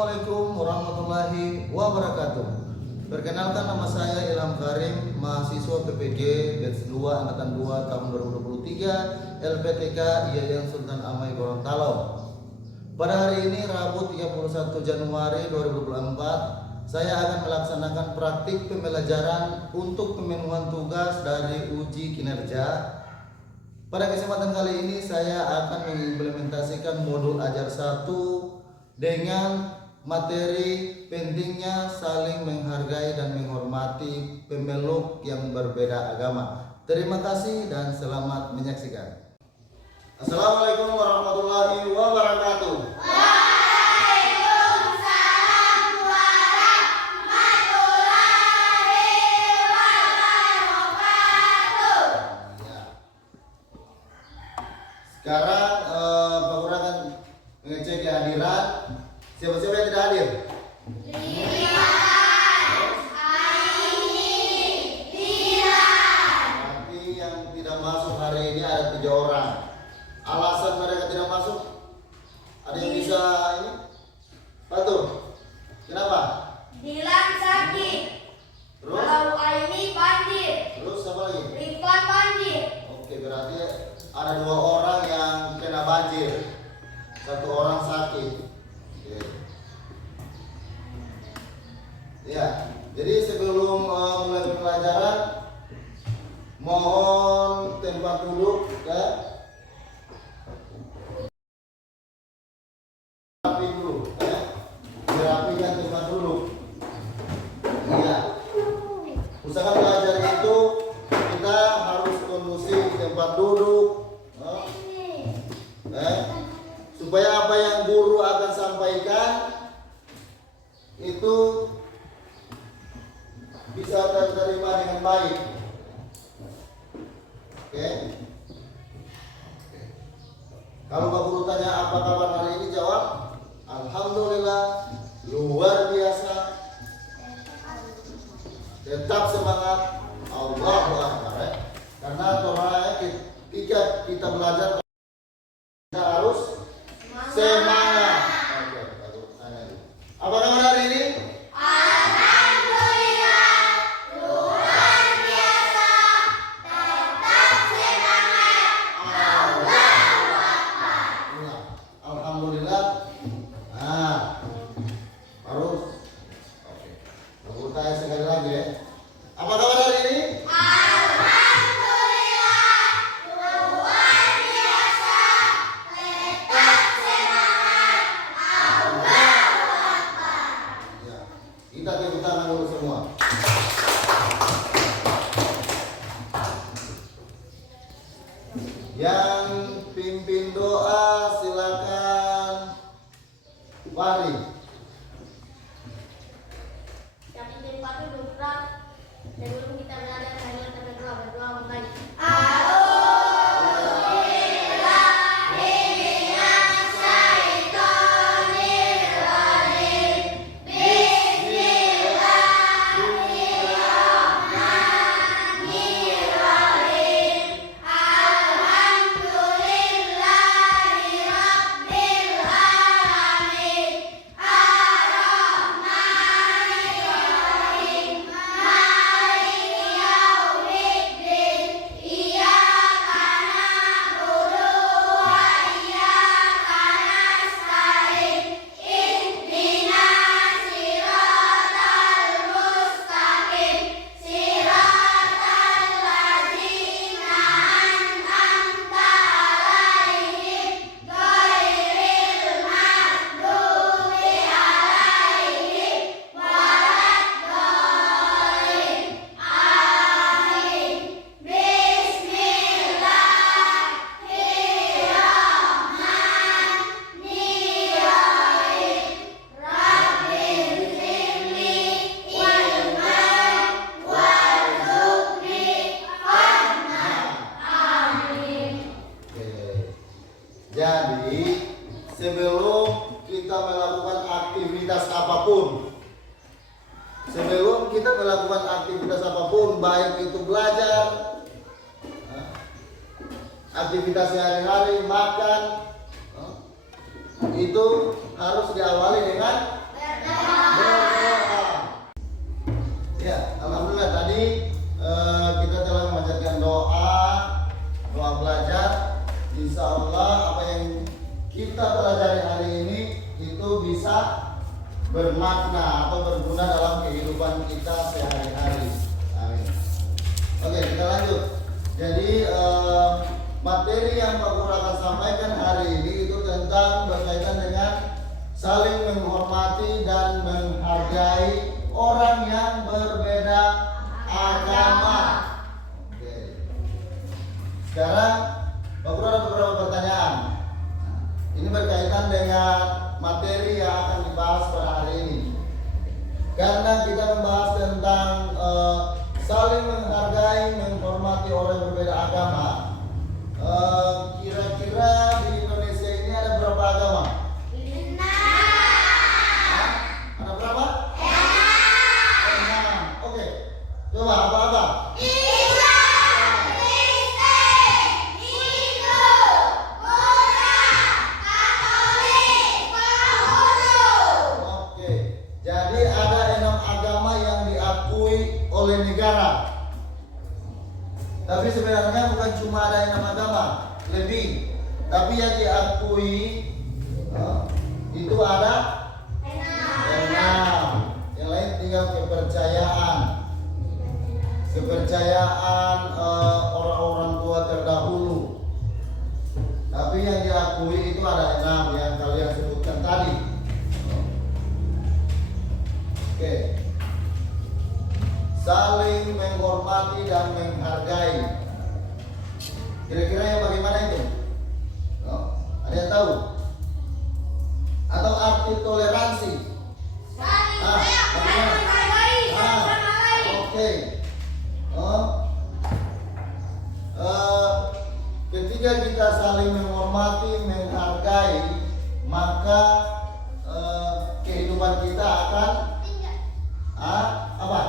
Assalamualaikum warahmatullahi wabarakatuh. Perkenalkan, nama saya Ilham Karim, mahasiswa PPG Batch 2 Angkatan 2 tahun 2023 LPTK Yayan Sultan Amai Gorontalo. Pada hari ini Rabu 31 Januari 2024, saya akan melaksanakan praktik pembelajaran untuk pemenuhan tugas dari uji kinerja. Pada kesempatan kali ini saya akan mengimplementasikan modul ajar 1 dengan materi pentingnya saling menghargai dan menghormati pemeluk yang berbeda agama. Terima kasih dan selamat menyaksikan. Assalamualaikum warahmatullahi wabarakatuh. Waalaikumsalam warahmatullahi wabarakatuh. Sekarang Pak Ura akan mengecek kehadiran. Siapa-siapa yang tidak hadir? Nanti yang tidak masuk hari ini ada 3 orang. Alasan mereka tidak masuk, ada yang bisa ini? Batu. Kenapa? Dilan sakit. Terus? Kalau Aini banjir. Terus apa lagi? Rifan banjir. Oke, berarti ada 2 orang yang kena banjir, 1 orang sakit. Oke. Ya, jadi sebelum mulai pembelajaran, mohon tempat duduk ya. Rapi dulu ya. Dirapikan tempat duduk. Iya. Usahakan belajar itu kita harus kondusif tempat duduk. Supaya apa yang guru akan sampaikan itu bisa terima dengan baik. Oke. Kalau Pak Guru tanya apa kabar hari ini, jawab alhamdulillah, luar biasa, tetap semangat, Allahu Akbar ya. Karena Torah ketika kita belajar kita harus semangat. Oke, Pak Guru tanya dulu. Apa kabar hari ini? Alhamdulillah, luar biasa, tetap semangat, Allahu Akbar. Iya. Alhamdulillah. Nah, harus. Oke. Pak Guru tanya sekali lagi ya. Apa kabar hari ini? Alhamdulillah, luar biasa, tetap semangat, Allahu Akbar. Ya. Kita tepuk tangan dulu semua. Yang pimpin doa silakan Wari. Yang penting patuh doa. Sebelum kita belajar hanya berdoa mulai. Jadi sebelum kita melakukan aktivitas apapun, baik itu belajar, aktivitas sehari-hari, makan, itu harus diawali dengan bermakna atau berguna dalam kehidupan kita sehari-hari. Amin. Oke, kita lanjut. Jadi materi yang Pak Guru akan sampaikan hari ini itu tentang berkaitan dengan saling menghormati dan menghargai orang yang berbeda agama. Oke. Sekarang Pak Guru ada beberapa pertanyaan. Ini berkaitan dengan materi yang akan dibahas pada hari ini. Karena kita membahas tentang saling menghargai, menghormati orang yang berbeda agama. Kira-kira di Indonesia ini ada berapa agama? Ada berapa? 6. Oke. Coba apa-apa? Oleh negara. Tapi sebenarnya bukan cuma ada 6 agama, lebih. Tapi yang diakui itu ada 6. Yang lain tinggal kepercayaan orang-orang tua terdahulu. Tapi yang diakui itu ada 6 yang kalian sebutkan tadi. Oke. Saling menghormati dan menghargai. Kira-kira yang bagaimana itu? Ada yang tahu? Atau arti toleransi? Oke. Ketika kita saling menghormati, menghargai, maka kehidupan kita akan apa?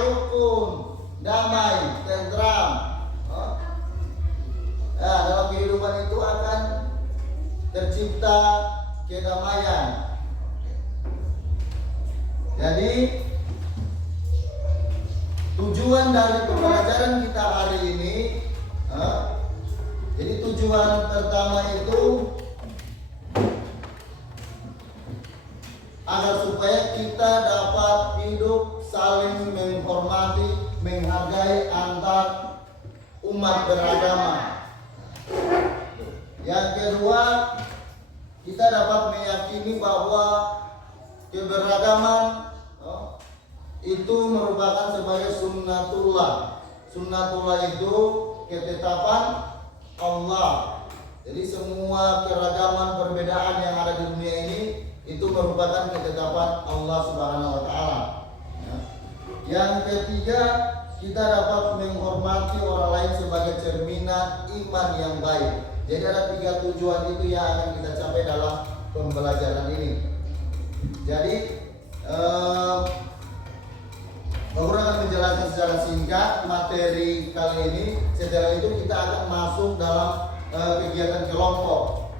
Rukun, damai, tentram. Dalam kehidupan itu akan tercipta kedamaian. Jadi tujuan dari pembelajaran kita hari ini, jadi tujuan pertama itu agar supaya kita dapat hidup saling menghormati, menghargai antar umat beragama. Yang kedua, kita dapat meyakini bahwa keberagaman itu merupakan sebagai sunnatullah. Sunnatullah itu ketetapan Allah. Jadi semua keragaman perbedaan yang ada di dunia ini itu merupakan ketetapan Allah Subhanahu wa taala. Yang ketiga, kita dapat menghormati orang lain sebagai cerminan iman yang baik. Jadi ada 3 tujuan itu yang akan kita capai dalam pembelajaran ini. Jadi Pak Guru akan menjelaskan secara singkat materi kali ini. Setelah itu kita akan masuk dalam kegiatan kelompok.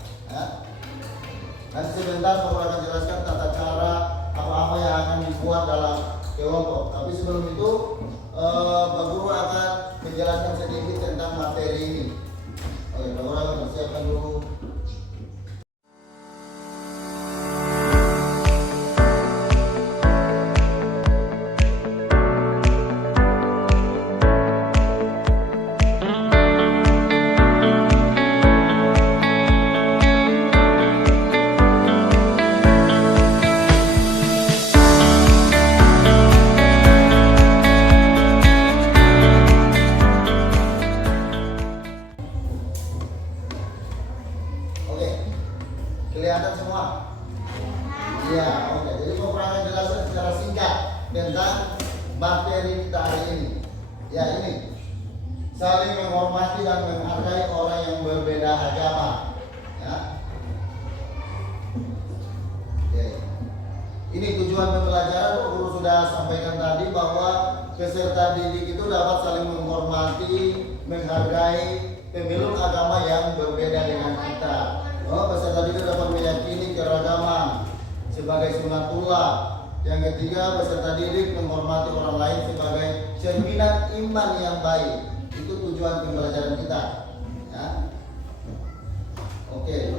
Nanti sebentar Pak Guru akan jelaskan tata cara apa-apa yang akan dibuat dalam kelompok. Tapi sebelum itu Pak Guru akan menjelaskan sedikit tentang materi ini. Oke, Pak Guru akan persiapkan dulu. Kelihatan semua? Iya, oke. Jadi Pak Guru akan jelaskan secara singkat tentang materi kita hari ini. Ya, ini saling menghormati dan menghargai orang yang berbeda agama. Ya. Oke. Ini tujuan pembelajaran Pak Guru sudah sampaikan tadi bahwa peserta didik itu dapat saling menghormati, menghargai pemeluk agama yang berbeda dengan kita. Peserta didik dapat meyakini keragaman sebagai sunnatullah. Yang ketiga, peserta didik menghormati orang lain sebagai cerminan iman yang baik. Itu tujuan pembelajaran kita. Ya. Oke.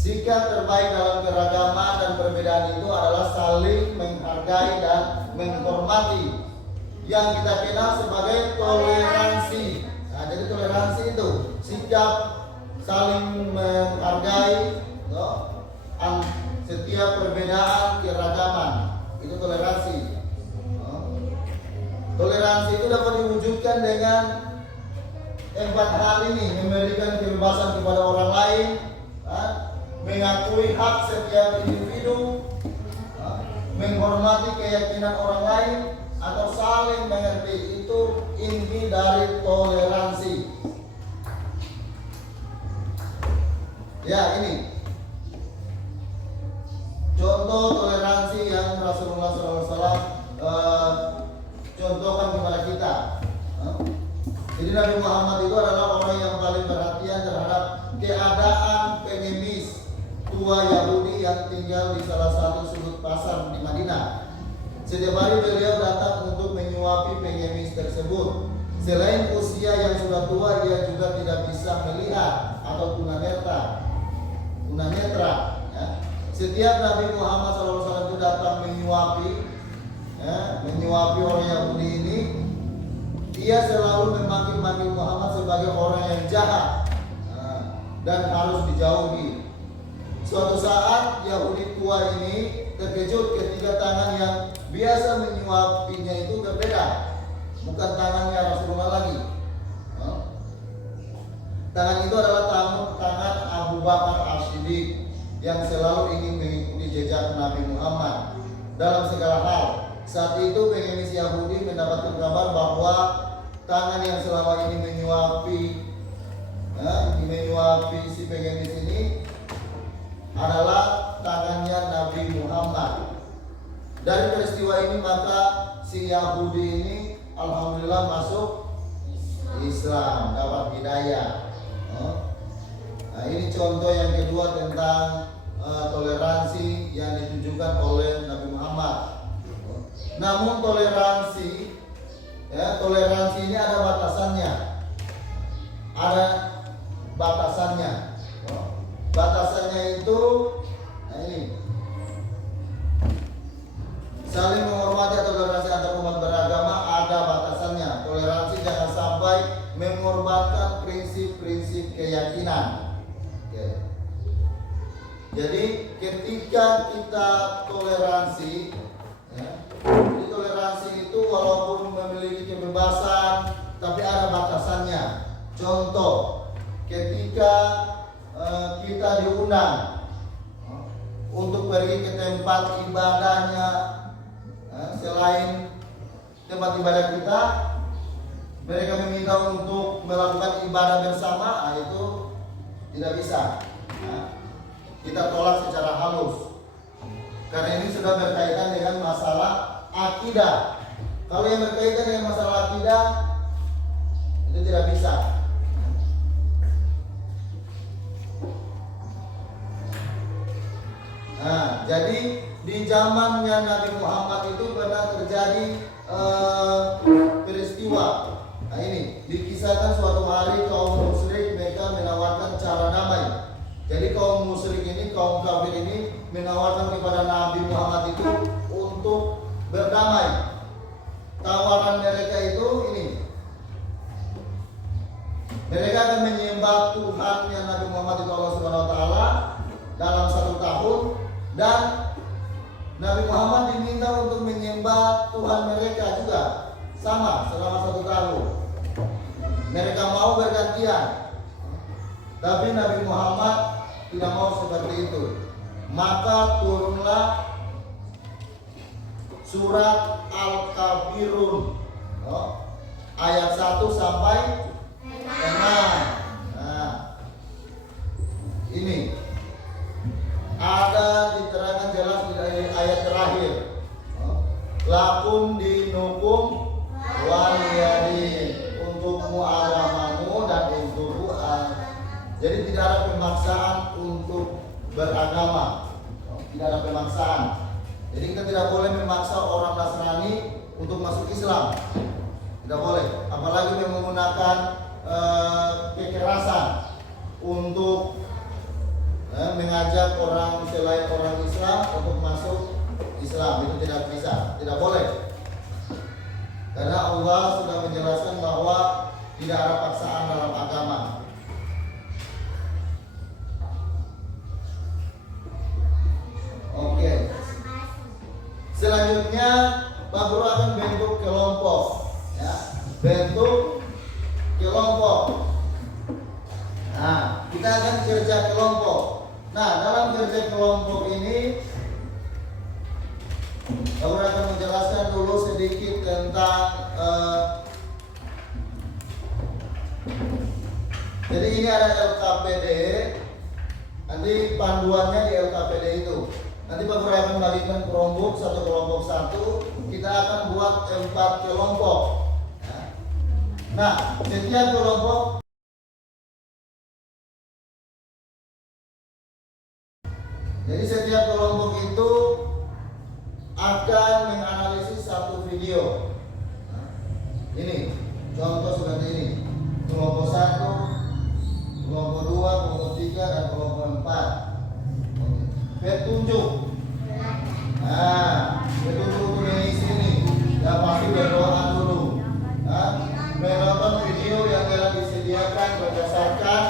Sikap terbaik dalam keragaman dan perbedaan itu adalah saling menghargai dan menghormati, yang kita kenal sebagai toleransi. Nah, jadi toleransi itu sikap saling menghargai setiap perbedaan keragaman, itu toleransi. Toleransi itu dapat diwujudkan dengan 4 hal ini: memberikan kebebasan kepada orang lain, mengakui hak setiap individu, menghormati keyakinan orang lain, atau saling mengerti. Itu inti dari toleransi. Ya, ini contoh toleransi yang Rasulullah SAW contohkan kepada kita. Jadi Nabi Muhammad itu adalah orang yang paling perhatian terhadap keadaan pengemis tua Yahudi yang tinggal di salah satu sudut pasar di Madinah. Setiap hari beliau datang untuk menyuapi pengemis tersebut. Selain usia yang sudah tua, ia juga tidak bisa melihat atau tunanetra. Ya. Setiap Nabi Muhammad SAW itu datang menyuapi orang Yahudi ini, ia selalu memanggil Muhammad sebagai orang yang jahat dan harus dijauhi. Suatu saat Yahudi tua ini terkejut ketika tangan yang biasa menyuapinya itu berbeda, bukan tangannya Rasulullah lagi. Tangan itu adalah tangan Abu Bakar As-Siddiq yang selalu ingin mengikuti jejak Nabi Muhammad dalam segala hal. Saat itu pengemis Yahudi mendapatkan kabar bahwa tangan yang selama ini menyuapi si pengemis ini adalah tangannya Nabi Muhammad. Dari peristiwa ini maka si Yahudi ini alhamdulillah masuk Islam, dapat hidayah. Nah, ini contoh yang kedua tentang toleransi yang ditunjukkan oleh Nabi Muhammad. Namun toleransi ini ada batasannya. Batasannya itu ini. Saling menghormati atau toleransi antar umat beragama ada batasannya. Toleransi jangan sampai mengorbankan prinsip-prinsip keyakinan. Jadi ketika kita toleransi, toleransi itu walaupun memiliki kebebasan, tapi ada batasannya. Contoh, ketika kita diundang untuk pergi ke tempat ibadahnya selain tempat ibadah kita, mereka meminta untuk melakukan ibadah bersama, itu tidak bisa. Kita tolak secara halus, karena ini sudah berkaitan dengan masalah akidah. Kalau yang berkaitan dengan masalah akidah, itu tidak bisa. Nah, jadi di zamannya Nabi Muhammad itu pernah terjadi peristiwa. Nah, ini dikisahkan suatu hari kaum musyrik mereka menawarkan cara damai. Jadi kaum musyrik ini, kaum kafir ini menawarkan kepada Nabi Muhammad itu untuk berdamai. Tawaran mereka itu ini. Mereka akan menyembah Tuhan yang Nabi Muhammad itu Allah Subhanahu wa taala dalam 1 tahun, dan Nabi Muhammad diminta untuk menyembah Tuhan mereka juga sama selama 1 tahun. Mereka mau bergantian, tapi Nabi Muhammad tidak mau seperti itu. Maka turunlah surat Al-Kafirun, ayat 1 sampai 6. Nah, ini ada diterangkan jelas di ayat terakhir. Lakum dinukum waliyadin, untukmu agamamu dan untukku. Jadi tidak ada pemaksaan untuk beragama, tidak ada pemaksaan. Jadi kita tidak boleh memaksa orang Nasrani untuk masuk Islam, tidak boleh. Apalagi menggunakan kekerasan untuk mengajak orang selain orang Islam untuk masuk Islam. Itu tidak bisa, tidak boleh. Karena Allah sudah menjelaskan bahwa tidak ada paksaan dalam agama. Oke. Selanjutnya Pak Guru akan bentuk kelompok, ya. Bentuk kelompok. Nah, kita akan kerja kelompok. Nah, dalam kerja kelompok ini Pak Guru akan menjelaskan dulu sedikit tentang jadi ini ada LKPD. Nanti panduannya di LKPD itu. Nanti Pak Guru akan membagikan kelompok satu kelompok satu. Kita akan buat 4 kelompok. Ya. Nah, setiap kelompok jadi setiap kelompok itu akan menganalisis satu video. Nah, ini contoh seperti ini. Kelompok 1, kelompok 2, kelompok 3, dan kelompok 4. Petunjuk. Nah, petunjuk untuk mengisi ini. Ya pasti berdoa dulu. Nah, menonton video yang telah disediakan berdasarkan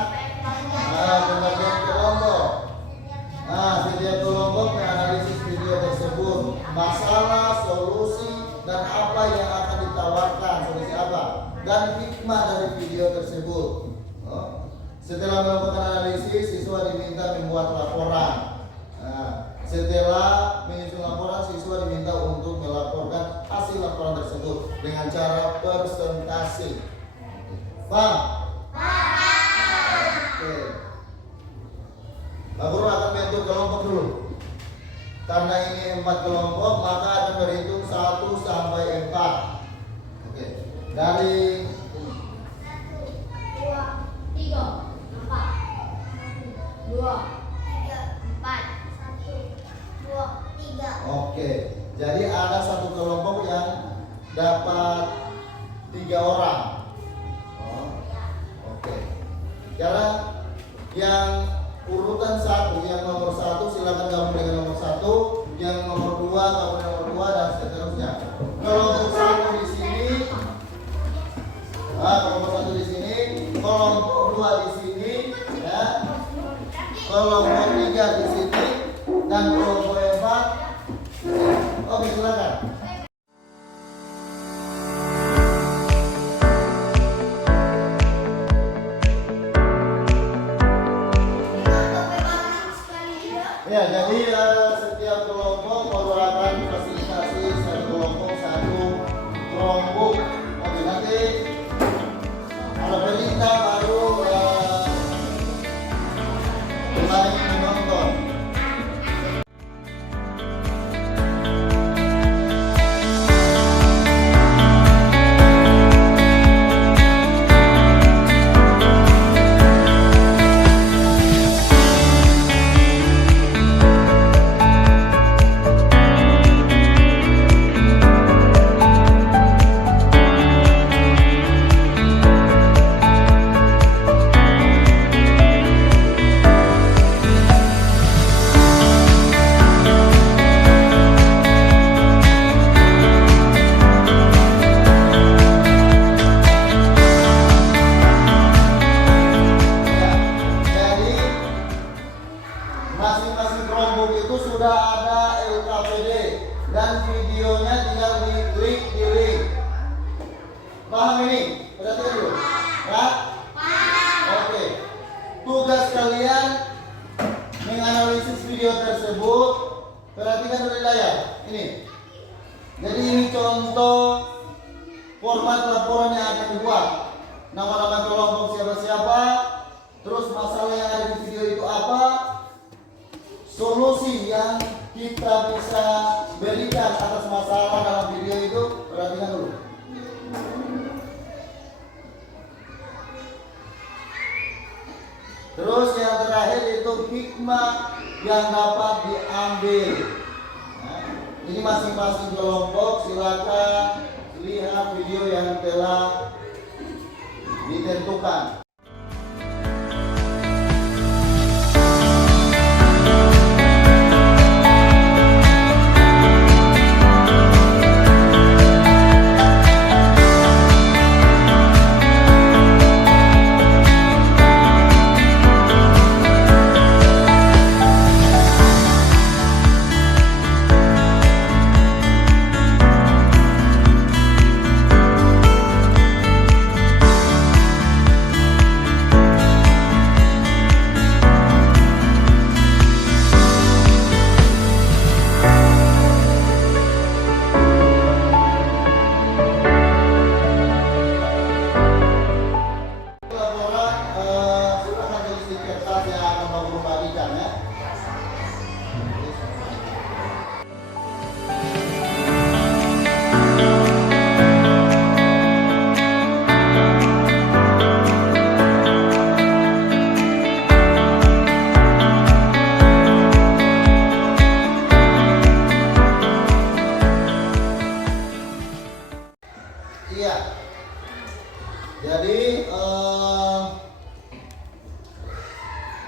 pembagian kelompok. Nah, setiap kelompok menganalisis video tersebut, masalah, solusi, dan apa yang akan ditawarkan, solusi apa, dan hikmah dari video tersebut. Setelah melakukan analisis, siswa diminta membuat laporan. Nah, setelah menyusun laporan, siswa diminta untuk melaporkan hasil laporan tersebut dengan cara presentasi. Paham? Oke. Pak Guru akan bentuk kelompok dulu. Karena ini 4 kelompok, maka akan berhitung 1 sampai 4. Oke. Dari 2, 3, 4, 1, 2, 3. Oke. Jadi ada satu kelompok yang dapat 3 orang. Oke. Sekarang yang urutan 1, yang nomor 1 silakan gabung dengan nomor 1, yang nomor 2 gabung dengan nomor 2, dan seterusnya. Kelompok 1 di sini, kelompok 1 di sini, kelompok 2 di sini, ya. Kelompok 3 di sini, dan kelompok 4. Oke, silakan. Ya, jadi setiap kelompok merupakan fasilitasi satu kelompok satu kelompok. Oke, nanti ada perintah baru kembali menonton. Masing-masing kelompok itu sudah ada LKPD dan videonya tinggal diklik di link. Paham ini? Perhatikan dulu. Ya? Oke. Tugas kalian menganalisis video tersebut. Perhatikan dulu di layar. Ini. Jadi ini contoh format laporan yang akan dibuat. Nama-nama kelompok siapa-siapa, terus masalah yang ada di video itu apa, solusi yang kita bisa berikan atas masalah dalam video itu. Perhatikan dulu. Terus yang terakhir itu hikmah yang dapat diambil. Nah, ini masing-masing kelompok silakan lihat video yang telah ditentukan.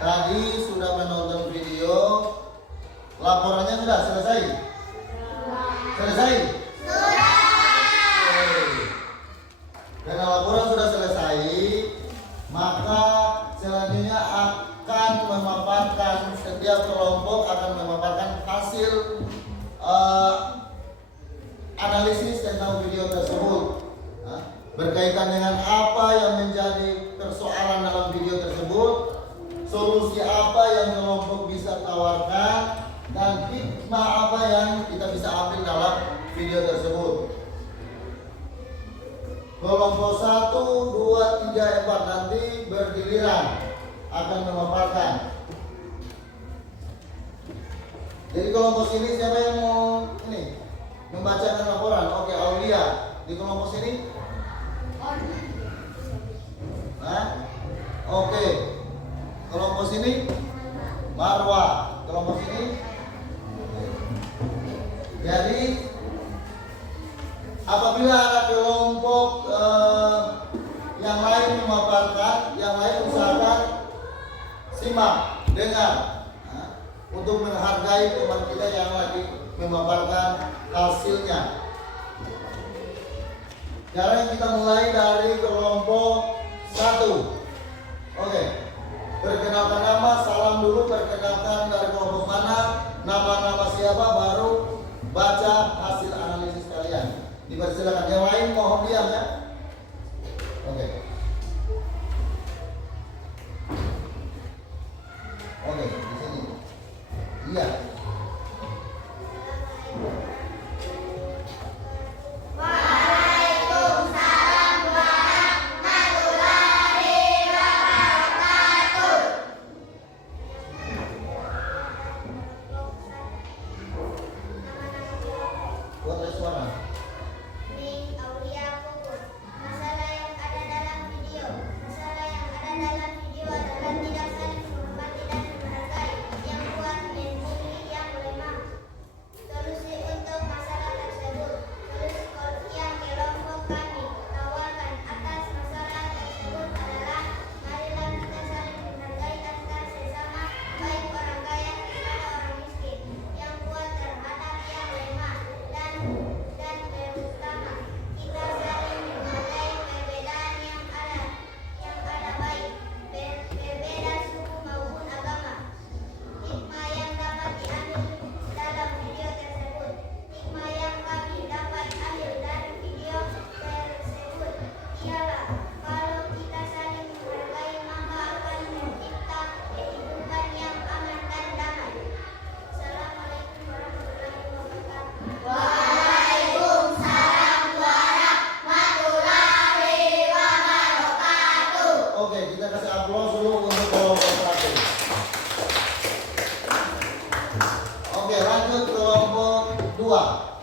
tadi sudah menonton video, laporannya sudah selesai? Selesai? Karena laporan sudah selesai, maka selanjutnya akan memaparkan, setiap kelompok akan memaparkan hasil analisis tentang video tersebut. Berkaitan dengan apa yang menjadi persoalan dalam video tersebut, solusi apa yang kelompok bisa tawarkan, dan hikmah apa yang kita bisa ambil dalam video tersebut. Kelompok 1, 2, 3, 4 nanti bergiliran akan memaparkan. Jadi kelompok sini siapa yang mau ini membacakan laporan? Oke, Aulia di kelompok sini. Oke. Kelompok sini Marwa. Kelompok sini. Jadi apabila ada kelompok yang lain memaparkan, yang lain usahakan simak, dengar, untuk menghargai teman kita yang lagi memaparkan hasilnya. Sekarang kita mulai dari kelompok 1. Oke. Perkenalkan nama, salam dulu, perkenalkan dari kelompok mana, nama-nama siapa, baru baca hasil analisis kalian. Dipersilakan. Yang lain mohon diam ya. Oke. Oke, di sini. Iya. Buat suara. Ning Aulia Puput. Masalah yang ada dalam video. Masalah yang ada dalam video adalah tidak saling menghormati dan menghargai, yang kuat membuli yang lemah. Solusi untuk masalah tersebut. Solusi yang kelompok kami tawarkan atas masalah tersebut adalah marilah kita saling menghargai antar sesama, baik orang kaya kepada orang miskin, yang kuat terhadap yang lemah, dan terutama kita saling menghargai perbedaan yang ada baik berbeda suku maupun agama. Hikmah yang dapat diambil dalam video tersebut. Hikmah yang kami dapat ambil dari video tersebut ialah kalau kita saling menghargai maka akan tercipta kehidupan yang aman dan damai. Assalamualaikum warahmatullahi wabarakatuh. Oke, kita kasih aplaus dulu untuk kelompok 1. Oke, lanjut kelompok 2.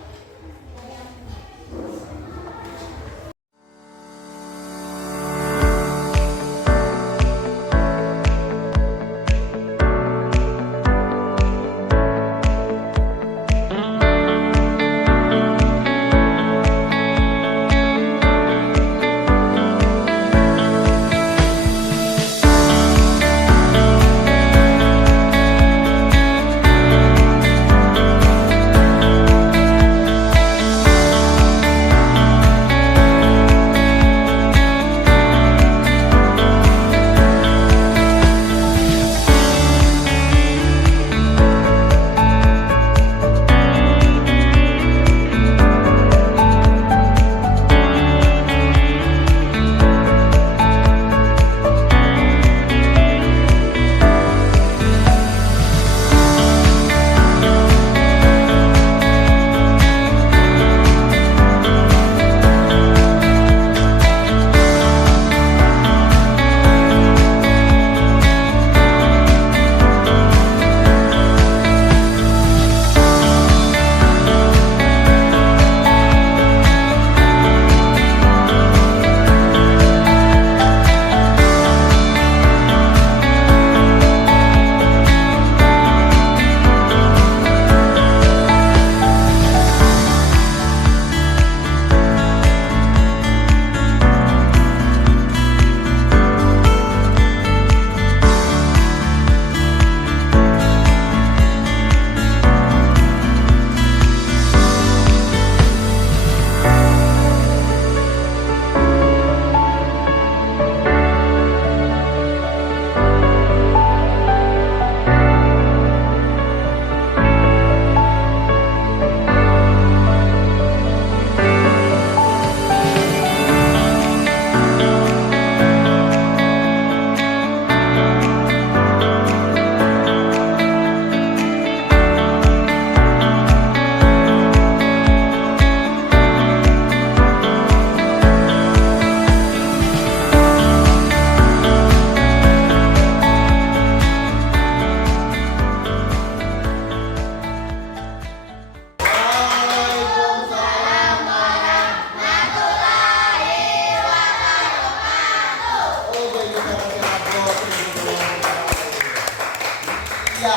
Ya.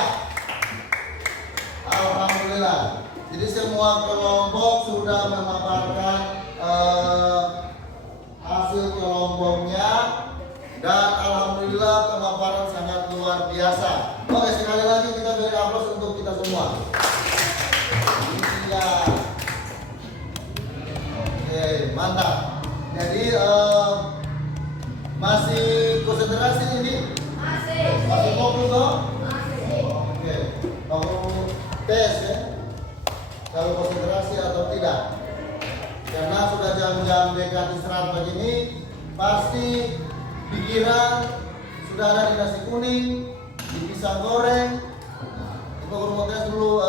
Alhamdulillah. Jadi semua kelompok sudah memaparkan hasil kelompoknya dan alhamdulillah pemaparan sangat luar biasa. Oke, sekali lagi kita beri aplaus untuk kita semua. Iya. Oke, mantap. Jadi masih konsentrasi ini? Masih fokus toh? Oke. Mau tes ya? Kalau konsentrasi atau tidak? Karena sudah jam-jam dekat istirahat begini, pasti pikiran sudah ada di nasi kuning, di pisang goreng. Kita mau tes dulu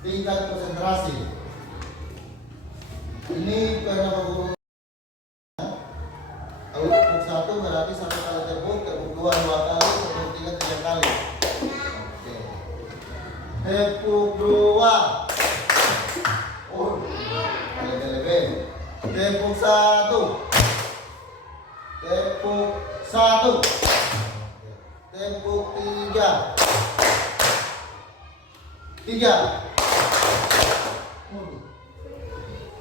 tingkat konsentrasi. Ini karena guru. Kalau tepuk 1 berarti 1 kali tepuk 2 kali, tepuk 3 3 kali. Oke. Tepuk 2. Oh, lebih. Tepuk 1. Tepuk 1. Tepuk 3. 3.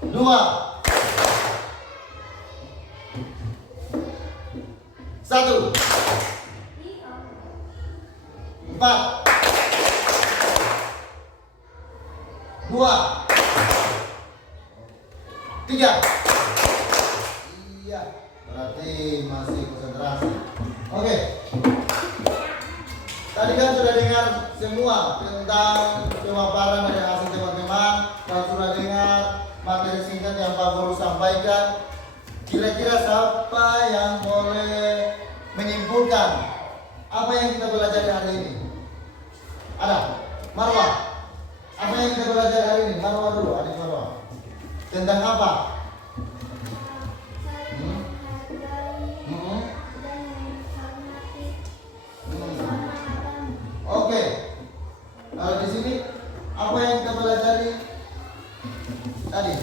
2. 1. 4. 2. 3. Iya, berarti masih konsentrasi. Oke. Tadi kan sudah dengar semua tentang pemaparan dari hasil teman-teman dan sudah dengar materi singkat yang Pak Guru sampaikan. Kira-kira siapa yang boleh menyimpulkan apa yang kita belajar hari ini? Ada? Marwah. Apa yang kita belajar hari ini? Marwah dulu, adik Marwah. Tentang apa? Oke. Kalau di sini apa yang kita pelajari tadi?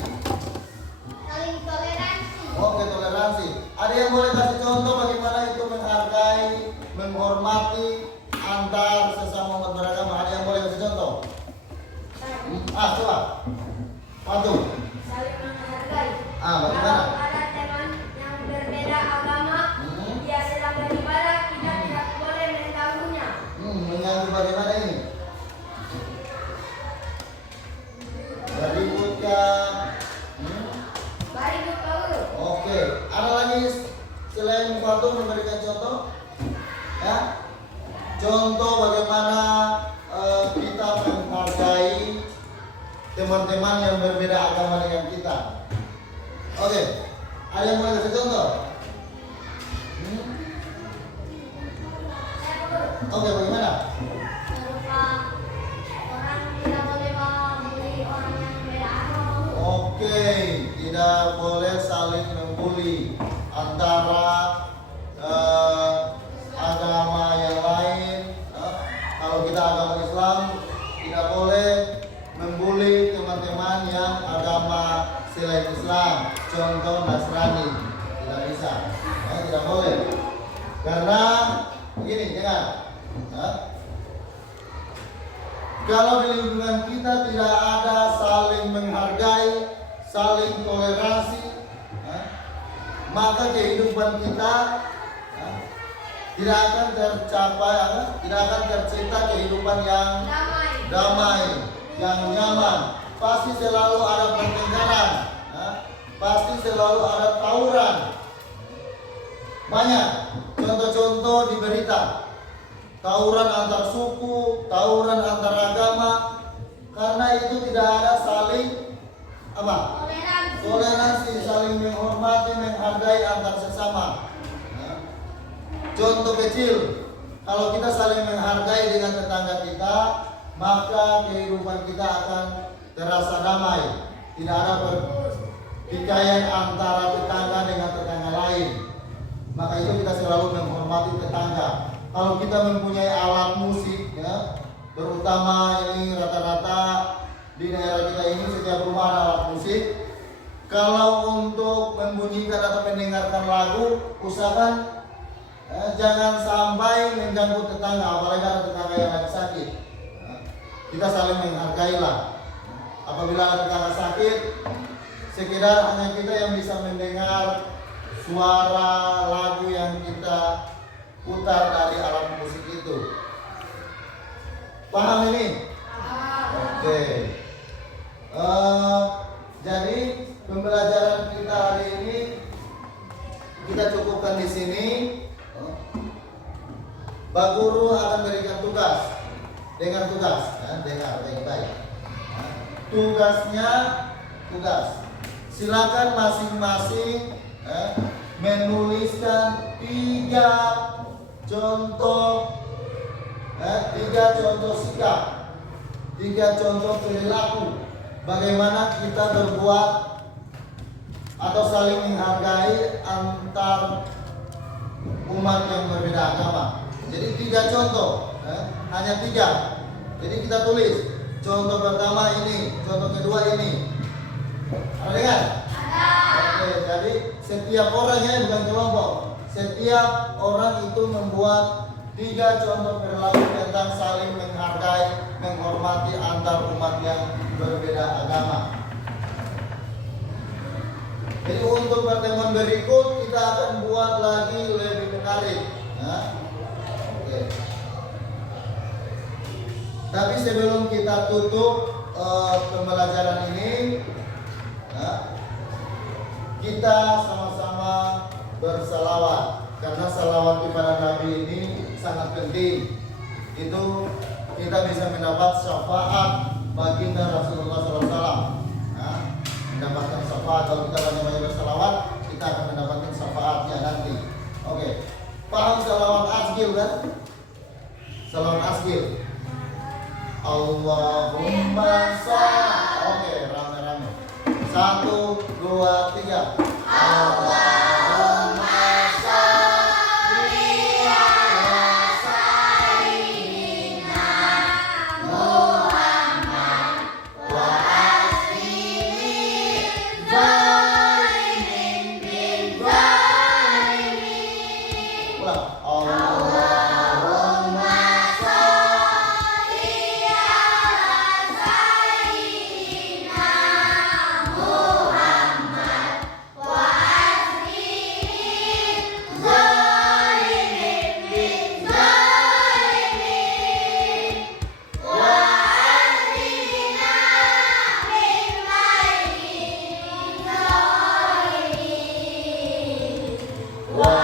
Saling toleransi. Oke, toleransi. Ada yang boleh kasih contoh bagaimana itu menghargai, menghormati antar sesama umat beragama? Ada yang boleh kasih contoh? Coba. Patung. Saling menghargai. Bagaimana? Kalau ada teman yang berbeda agama, dia sedang beribadah, kita tidak boleh mengganggunya. Mengganggu bagaimana ini? Berikut Berikut dulu. Oke, ada lagi selain Patung memberikan contoh? Ya, contoh bagaimana kita menghargai teman-teman yang berbeda agama dengan kita. Oke, ada yang mau kasih contoh? Oke, bagaimana? Berupa orang tidak boleh membuli orang yang beda agama. Oke, tidak boleh saling membuli antara agama yang lain. Kalau kita agama Islam, tidak boleh membuli teman-teman yang agama selain Islam. Contoh Nasrani, tidak bisa, tidak boleh. Karena begini, jangan. Kalau di lingkungan kita tidak ada saling menghargai, saling toleransi, maka kehidupan kita tidak akan tercapai, tidak akan tercipta kehidupan yang damai, yang nyaman. Pasti selalu ada pertengkaran, pasti selalu ada tawuran. Banyak contoh-contoh di berita. Tawuran antar suku, tawuran antar agama, karena itu tidak ada saling toleransi, saling menghormati, menghargai antar sesama. Contoh kecil, kalau kita saling menghargai dengan tetangga kita, maka kehidupan kita akan terasa damai. Tidak ada pertikaian antara tetangga dengan tetangga lain. Maka itu kita selalu menghormati tetangga. Kalau kita mempunyai alat musik, ya, terutama ini rata-rata di daerah kita ini setiap rumah ada alat musik. Kalau untuk membunyikan atau mendengarkan lagu, usahakan Jangan sampai mengganggu tetangga, apalagi ada tetangga yang lagi sakit. Kita saling menghargailah. Apabila ada tetangga sakit, sekedar hanya kita yang bisa mendengar suara lagu yang kita putar dari alat musik itu. Paham ini? Oke. Jadi pembelajaran kita hari ini kita cukupkan di sini. Pak Guru akan berikan tugas. Dengar tugas, dengar baik-baik. Tugas. Silakan masing-masing menuliskan 3 contoh sikap, 3 contoh perilaku bagaimana kita berbuat atau saling menghargai antar umat yang berbeda agama. Jadi 3 contoh, hanya 3. Jadi kita tulis contoh pertama ini, contoh kedua ini. Ada dengar? Oke, jadi setiap orangnya bukan kelompok. Setiap orang itu membuat 3 contoh perilaku tentang saling menghargai, menghormati antar umat yang berbeda agama. Jadi untuk pertemuan berikut kita akan buat lagi lebih menarik. Oke. Tapi sebelum kita tutup pembelajaran ini, kita sama-sama bersalawat karena salawat kepada Nabi ini sangat penting. Itu kita bisa mendapat syafaat baginda Rasulullah SAW. Mendapatkan syafaat kalau kita banyak-banyak bersalawat, kita akan mendapatkan syafaatnya nanti. Oke. Paham salawat asgil kan? Salawat asgil. Allahumma sholli. Oke, rame-rame. 1, 2, 3. Allahumma sholli ala sayyidina Muhammad wa aslihi zalimin bil zalimin. Ulang. Allahumma sholli ala sayyidina Muhammad wa aslihi zalimin bil zalimin wa aslihi min mainin zalimin wa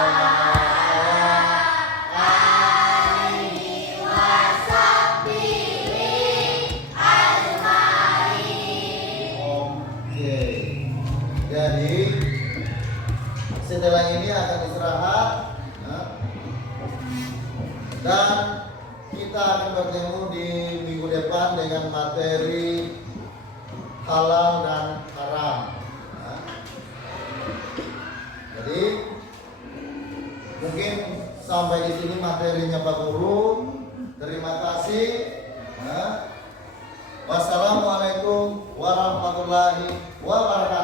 alihi wa sahbihi ajmain. Oke. Jadi setelah ini akan istirahat, dan kita akan bertemu di minggu depan dengan materi halal dan haram. Jadi mungkin sampai di sini materinya Pak Guru. Terima kasih. Wassalamualaikum warahmatullahi wabarakatuh.